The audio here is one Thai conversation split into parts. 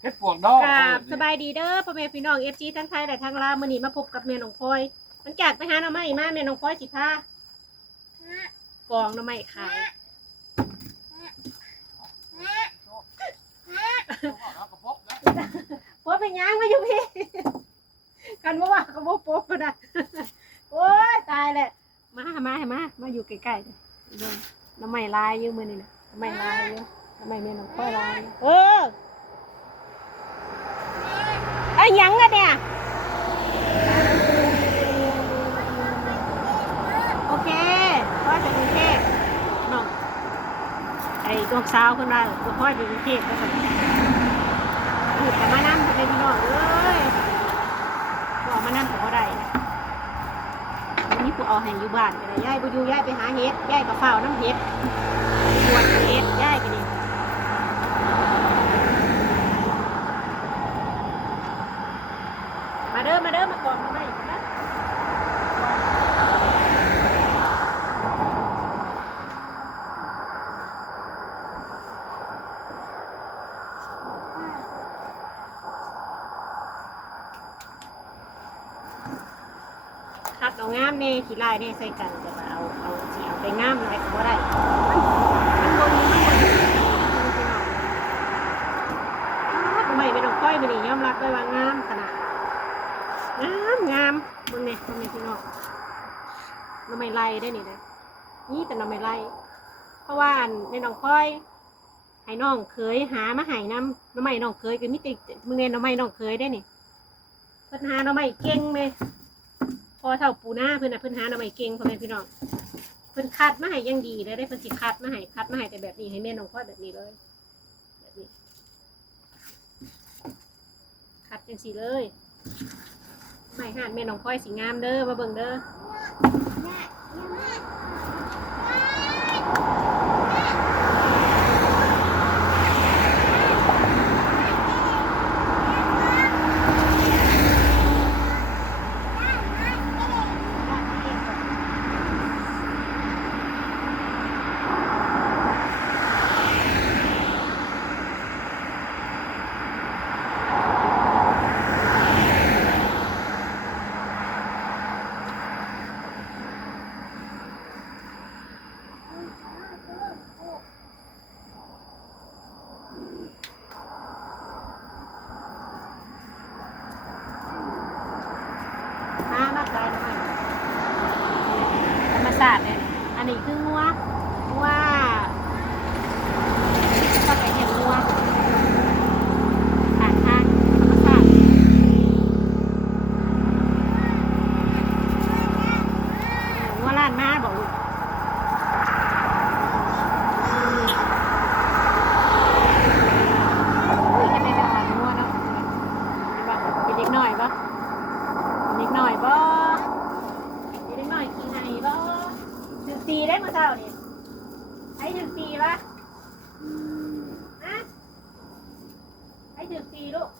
เฮ็ดปวกดอกกับสบายดีเด้อพ่อแม่พี่น้องเอฟจีทั้งไทยและทั้งลาวมื้อนี้มาพบกับแม่น้องพลอยหลังจากไปหาหน่อไม้มาแม่น้องพลอยสิพากองหน่อไม้ขายพบเป็นยังมาอยู่พี่กันบ่ว่าก็บ่พบปะนะโอ้ยตายแหละมามาให้มามาอยู่ใกล้ๆเด้อเบิ่งหน่อไม้ลายอยู่มื้อนี้น่ะหน่อไม้ลายอยู่หน่อไม้แม่น้องพลอยลายอยู่เออไอ้ยยังอะเนี่ยโอเคพ่อจะกรุงเทพน้องไอ้ลูกสาวคนนั้นพ่อจะกรุงเทพก็สั่งพูดแต่มานั่งจะเป็นน้องเอ้ยพ่อมานั่งก็ได้วันนี้กูเอาให้อยู่บ้านก็ได้ย้ายไปอยู่ย้ายไปหาเฮ็ดย้ายกับเฝ้าน้ำเฮ็ดปวดเฮ็ดย้ายกันนี่มาเด้อมาเด้อมากองมาไม่นะ คั ดเอางามเน่ขี้ลายเน่ใส่กันแต่ว่าเอาเอาสิเอาไปงามอะไรก็บ่ได้มันบ่มีมันบ่มีทำไมไม่ต้องค่อยไปนี่ยอมรับได้ว่างามขนาดงามงามมึงเนี่ยมึงเนี่ยพี่น้องน้ำไม่ไล่ได้นี่นะนี่แต่น้ำไม่ไล่เพราะว่าในน้องค่อยให้น้องเคยหามาให้น้ำน้ำไม่น้องเคยก็มิติมึงเนี่ยน้ำไม่น้องเคยได้นี่เพิ่นหาน้ำไม่เก่งไหม พอเท่าปูหน้าเพื่อนนะเพื่อนหาหน่อไม้เก่งพ่อแม่พี่น้องเพื่อนคัดมาให้ยังดีเลยได้เพื่อนสิคัดมาให้คัดมาให้แต่แบบนี้ให้แม่น้องพ่อแบบนี้เลยแบบนี้คัดจังสีเลยไม่ห่านแม่น้องพ่อยสีงามเด้อมาเบิ่งเด้อมามาไกลหน่อยธรรมศาสตร์เนี่ยอันนี้คืองัวงัวก็ไปเห็นงัวผ่านทางธรรมศาสตร์งัวล้านมาบอกลูก อุ้ยทำไมเป็นหางงัวเนาะเป็นบ่เป็นเด็กหน่อยปะเป็นเด็กหน่อยปะเป็นเด็กหน่อยขี้ไห้ปะถึงตี ได้เมื่อเช้านี่ให้ถึงตีปะฮะให้ถึงตีลูก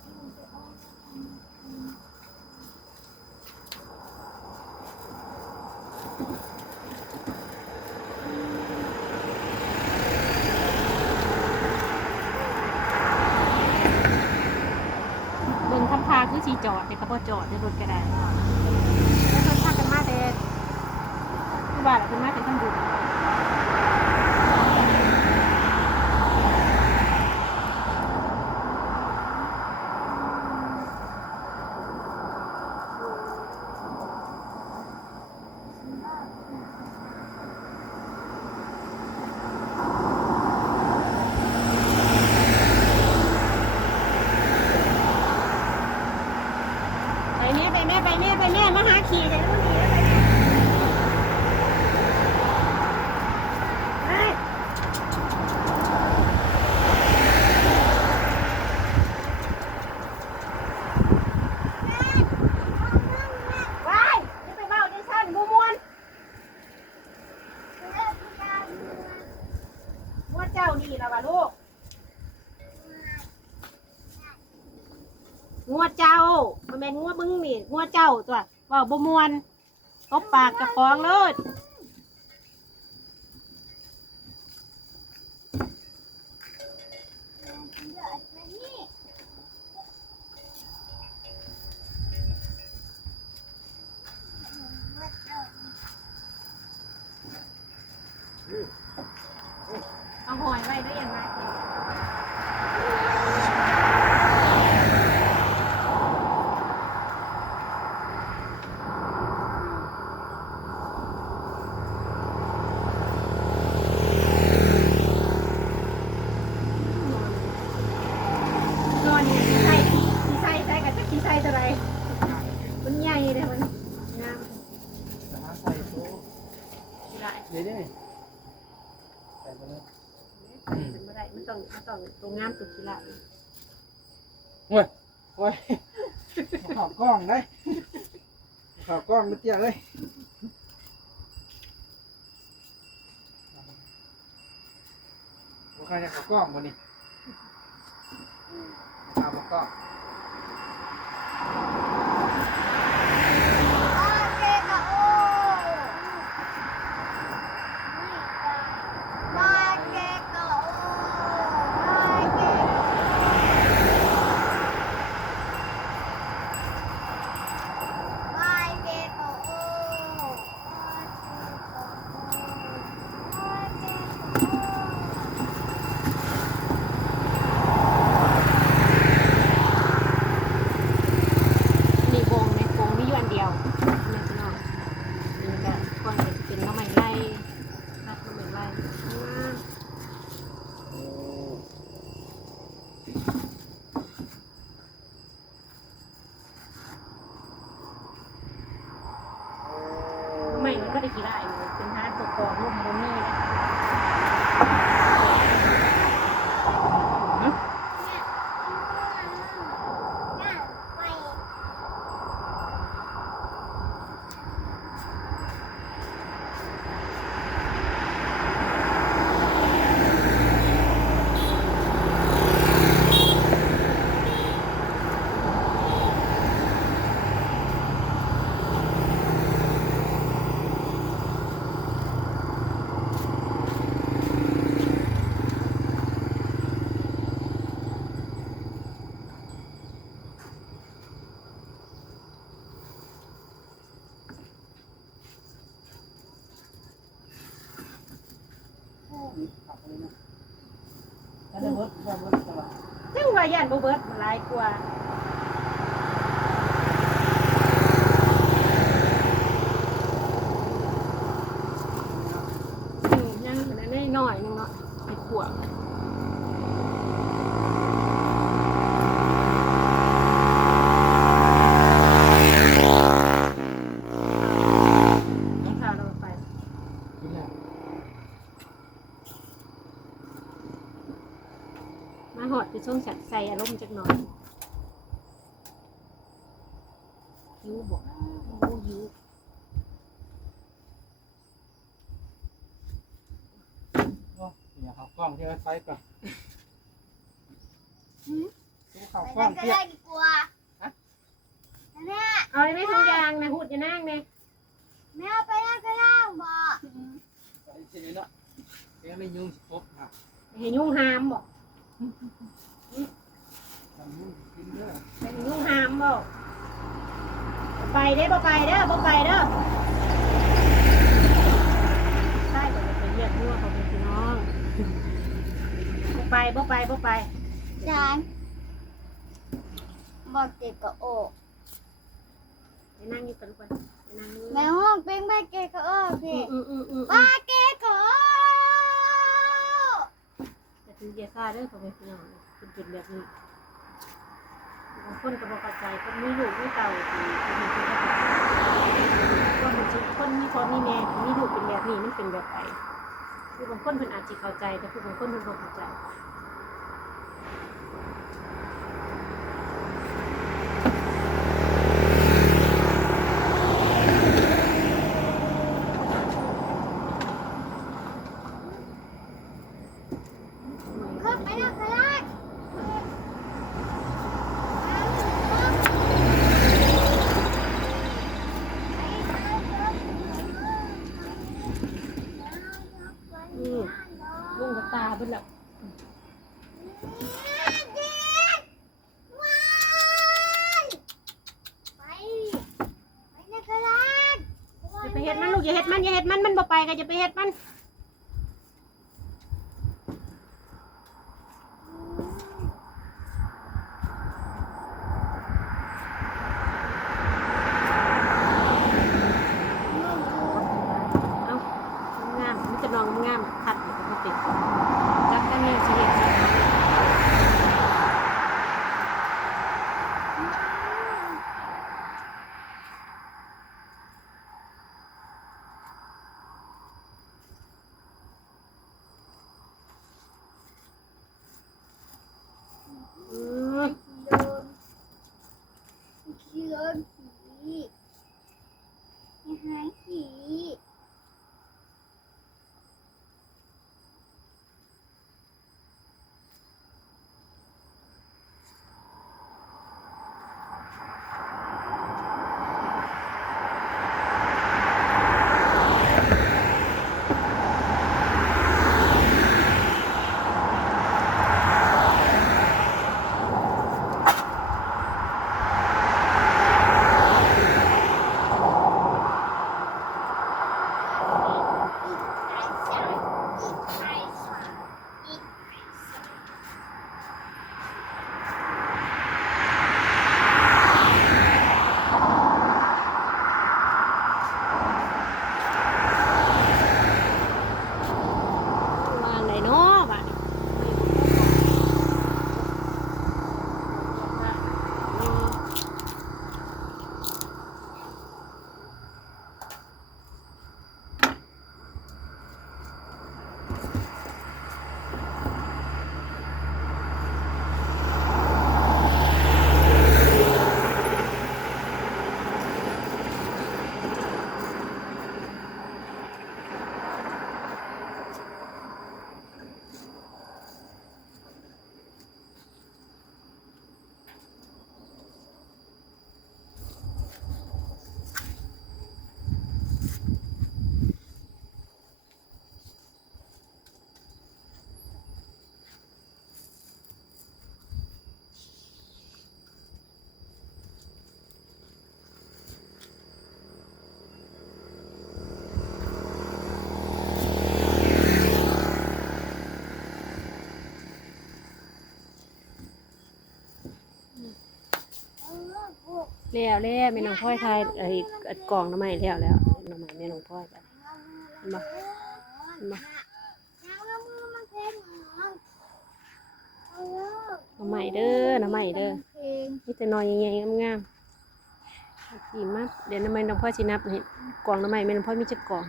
เบิ่งทำพาคือชีจอดแต่ก็บ่จอดในรถก็ได้แล้วเพิ่นพากันมาแต่ คือว่าแหละเพิ่นมาแต่ทำบุญไปแม่ไปแม่ไปแม่ไปแม่มาหาขี่เลยลูกนี่ไปแม่ไปไปอย่าไปเบ้าจังซั่นบ่ม่วน มีแล้วว่ะลูก งัวเจ้ามันเป็นงัวบึ้งนี่งัวเจ้าตัวว่าบมวนตบปากกับฟองเลย เดี๋ยวได้ไหมใส่ไปเลยมันไม่ได้มันต้องมันต้องตรงงามตรงกีฬาอีโว้ยโว้ยขอบกล้องได้ขอบกล้องไม่เตี้ยเลยว่าใครจะขอบกล้องวันนี้ขอบกล้อง ได้ขี้ละอยู่เป็นหาตัวกรองลมบนนี่ะ แล้ว จะเบิดบ่เบิดตลอดซึ่งว่าย่านบ่เบิดมันหลายกว่าอืมยังอันนั้นได้น้อยหนึงเนาะไปขวบน้องสาวเราไป กินแล้ว มาหอดคือช่วงสัตว์ใส่อารมณ์จักหน่อยหิวบอกโอ้หิว โอ้ยเดี๋ยวขอบกล้องที่เอาไปก่อน ดูขอบกล้องเทียบเอาได้ไหมทองยางนะหูดจะนั่งเนี่ยไปสิเนาะเดี๋ยวไม่ยุ่งสิครบครับเห็นยุ่งหามบอกทำยุ่งกินเด้อเห็นยุ่งหามบอกไปเด้อบ่ไปเด้อบ่ไปเด้อใช่ก็จะไปเรียกมั่วเขาเป็นพี่น้องบ่ไปบ่ไปบ่ไปจาน บอกเก็บกับโอกไปนั่งอยู่กันก่อนไปนั่งดูแม่ห้องเป็นแม่เก็บกับโอกอืพี่มอืมอืมอืมป้าเก็บกับโอกแต่ถึงเยซ่าเด้อเขาเป็นพี่น้องเป็นเป็นแบบนี้บางคนก็บอกเข้าใจคนมีลูกมีเต่าที่ที่มีคนก็มันจริงคนมีพ่อมีแม่มีลูกเป็นแบบนี้มันเป็นแบบไหนคือบางคนเพิ่นอาจจะเข้าใจ แต่คือบางคนเพิ่นบ่เข้าใจ ขึ้นไปนะคราชไป อืมลุงกับตาเพิ่นแล้ว นะคราช อย่าไปเฮ็ดมันลูกอย่าเฮ็ดมันอย่าเฮ็ดมันมันบ่ไป ก็จะไปเฮ็ดมัน แล้วแล้วแม่น้องพ่อยทายไอ้อัดกล่องน้ำไม้แล้วแล้วหน้ำไม้แม่น้องพ่อยจ้ะเห็นปมือมันเพลงเอาหน้ำไม้เด้อหน้ำไม้เด้อเพลงมีแต่นอยใหญ่ๆงามๆกี่มัดเดี๋ยวน้ำไม้น้องพ่อยสินับเห็นกล่องหน้ำไม้แม่น้องพ่อยมีจักกล่อง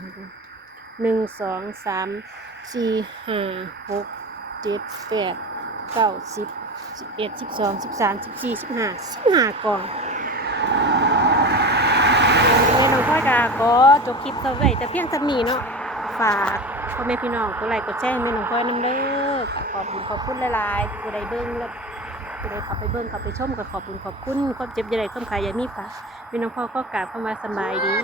หนึ่งสองสามสี่ห้าหกเจ็ดแปดเก้าสิบสิบเอ็ดสิบสองสิบสามสิบสี่สิบห้าสิบห้ากล่อง นี่น้องพ่อยกาก็จบคลิปเอาไว้แต่เพียงสนีเนาะฝากพ่อแม่พี่น้องกดไลค์กดแชร์ให้แม่น้องพ่อยน้ำเด้อก็ขอบคุณขอบคุณหลายๆผู้ใดเบิ้งแล้วผู้ใดเข้าไปเบิ้งขับไปชมก็ขอบคุณขอบคุณความเจ็บใหญ่ความขายอย่ามีปะพี่น้องพ่อก็กราบเข้ามาสบายดี